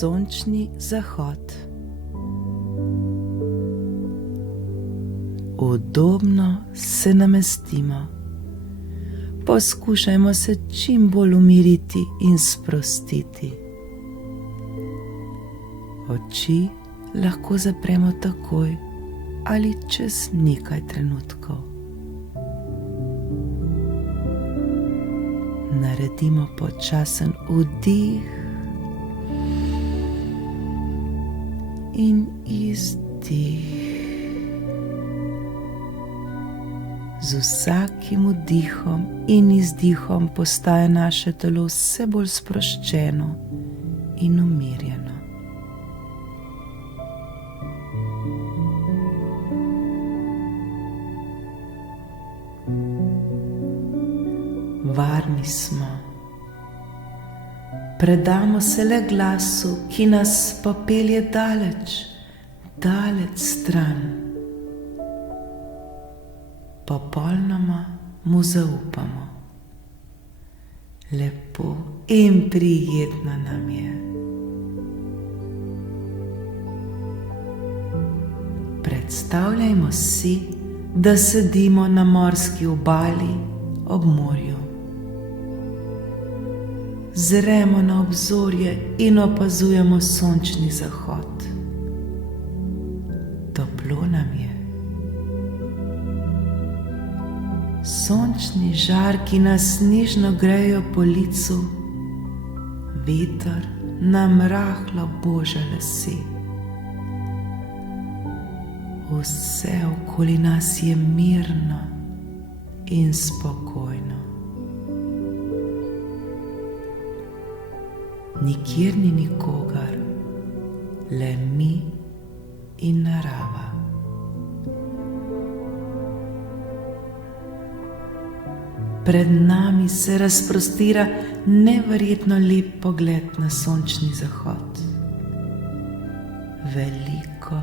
Sončni zahod. Udobno se namestimo. Poskušajmo se čim bolj umiriti in sprostiti. Oči lahko zapremo takoj ali čez nekaj trenutkov. Naredimo počasen vdih in izdih. Z vsakim vdihom in izdihom postaja naše telo vse bolj sproščeno in umirjeno. Varni smo. Predamo se le glasu, ki nas popelje daleč, daleč stran. Popolnoma mu zaupamo. Lepo in prijetno nam je. Predstavljajmo si, da sedimo na morski obali ob morju. Zremo na obzorje in opazujemo sončni zahod. Toplo nam je. Sončni žarki nas nežno grejo po licu, veter nam rahlo boža lase. Vse okoli nas je mirno in spokojno. Nikjer ni nikogar, le mi in narava. Pred nami se razprostira neverjetno lep pogled na sončni zahod. Veliko,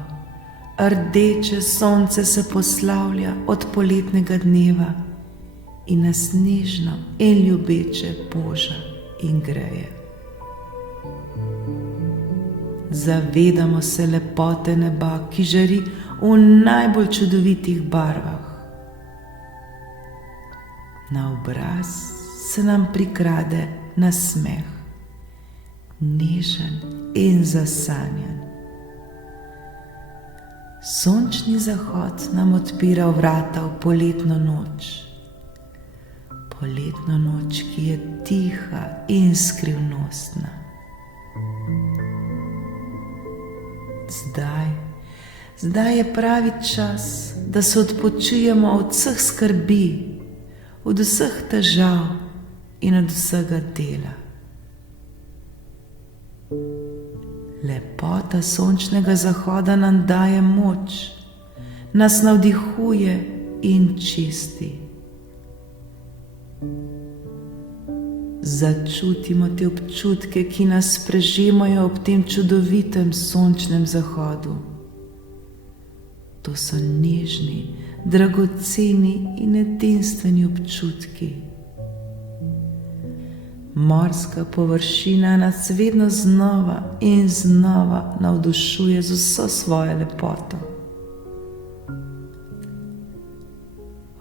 rdeče sonce se poslavlja od poletnega dneva in nas nežno in ljubeče boža in greje. Zavedamo se lepote neba, ki žari v najbolj čudovitih barvah. Na obraz se nam prikrade nasmeh, nežen in zasanjan. Sončni zahod nam odpira vrata v poletno noč. Poletno noč, ki je tiha in skrivnostna. Zdaj je pravi čas, da se odpočijemo od vseh skrbi, od vseh težav in od vsega dela. Lepota sončnega zahoda nam daje moč, nas navdihuje in čisti. Začutimo te občutke, ki nas prežemajo ob tem čudovitem sončnem zahodu. To so nežni, dragoceni in edinstveni občutki. Morska površina nas vedno znova in znova navdušuje z vso svojo lepoto.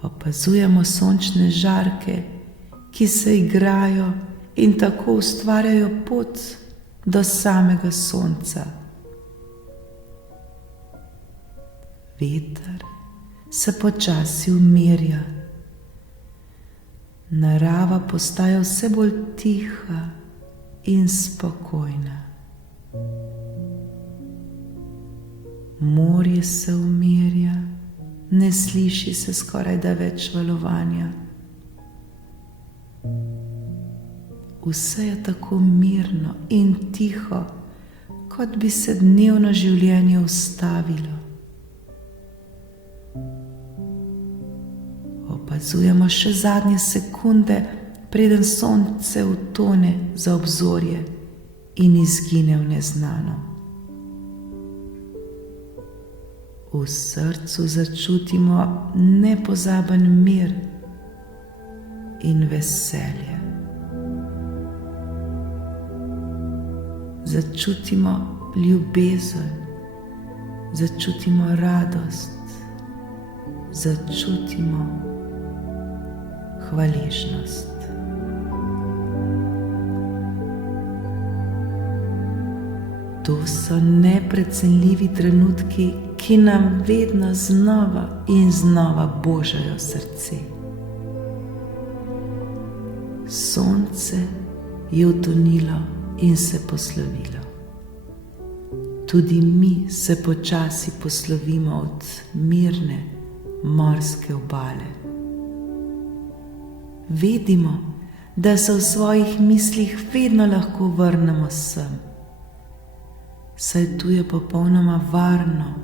Opazujemo sončne žarke, ki se igrajo in tako ustvarjajo pot do samega sonca. Veter se počasi umirja. Narava postaja vse bolj tiha in spokojna. Morje se umirja, ne sliši se skorajda več valovanja. Vse je tako mirno in tiho, kot bi se dnevno življenje ustavilo. Opazujemo še zadnje sekunde, preden sonce utone za obzorje in izgine v neznano. V srcu začutimo nepozaben mir in veselje. začutimo ljubezen, začutimo radost, začutimo hvaležnost. To so neprecenljivi trenutki, ki nam vedno znova in znova božajo srce. Sonce je utonilo in se poslovilo. Tudi mi se počasi poslovimo od mirne morske obale. Vedimo, da se v svojih mislih vedno lahko vrnemo sem, saj tu je popolnoma varno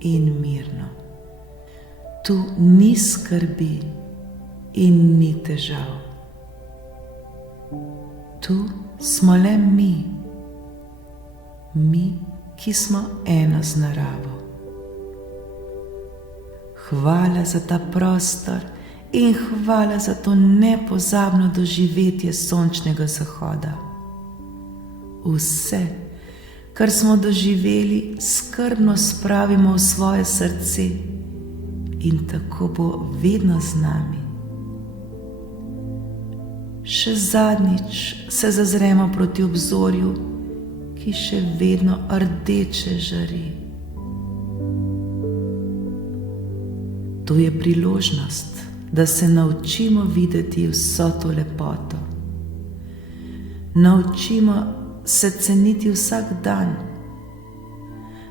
in mirno. Tu ni skrbi in ni težav. Tu smo le mi, ki smo eno z naravo. Hvala za ta prostor in hvala za to nepozabno doživetje sončnega zahoda. Vse, kar smo doživeli, skrbno spravimo v svoje srce in tako bo vedno z nami. Še zadnjič se zazremo proti obzorju, ki še vedno rdeče žari. To je priložnost, da se naučimo videti vso to lepoto. Naučimo se ceniti vsak dan.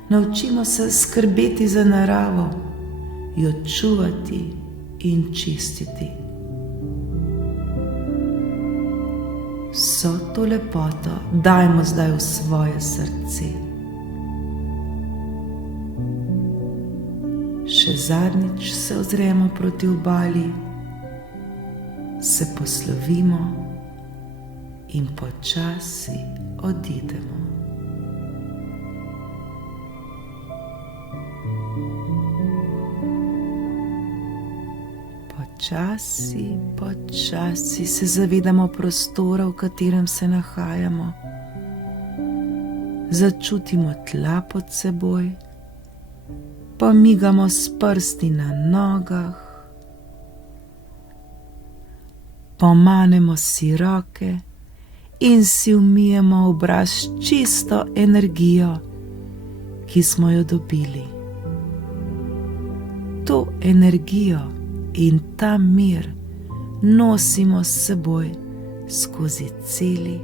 Naučimo se skrbeti za naravo, jo čuvati in čistiti. Vso to lepoto dajmo zdaj v svoje srce. Še zadnjič se ozremo proti obali, se poslovimo in počasi odidemo. Počasi se zavedamo prostora, v katerem se nahajamo. Začutimo tla pod seboj, pomigamo s prsti na nogah, pomanemo si roke in si umijemo obraz s čisto energijo, ki smo jo dobili. To energijo in ta mir nosimo s seboj skozi celi